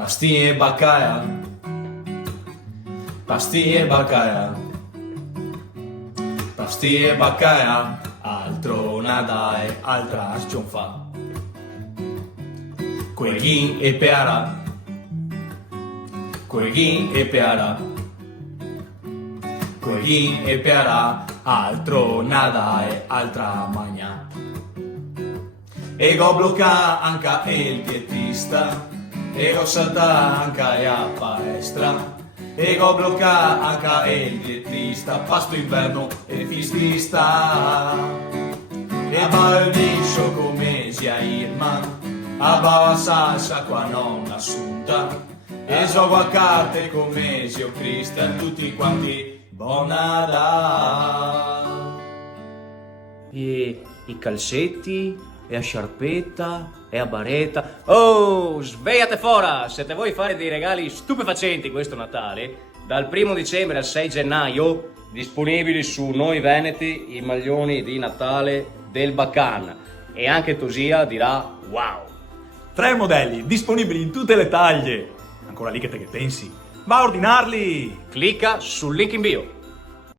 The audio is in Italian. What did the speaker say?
Pastiglie Baccaia, pastiglie Baccaia, pastiglie Baccaia, altro nadai, altra scionfa. Coeghìn e peara, coeghìn e peara, coeghìn e peara, altro nadai, altra magna. E go blocca anche il pietista, e go salta anche a palestra, e go blocca anche il pietista, pasto inverno e fistista. E baldiscio come sia Irma, a bava salsa qua non assunta, e gioco a carte come Zio Cristian, tutti quanti buona da. E i calzetti, e a sciarpetta, e a baretta. Oh, svegliate fora! Siete voi a fare dei regali stupefacenti questo Natale? Dal 1 dicembre al 6 gennaio, disponibili su Noi Veneti i maglioni di Natale del Bacchan. E anche Tosia dirà wow! 3 modelli disponibili in tutte le taglie. Ancora lì che te che pensi? Va a ordinarli! Clicca sul link in bio.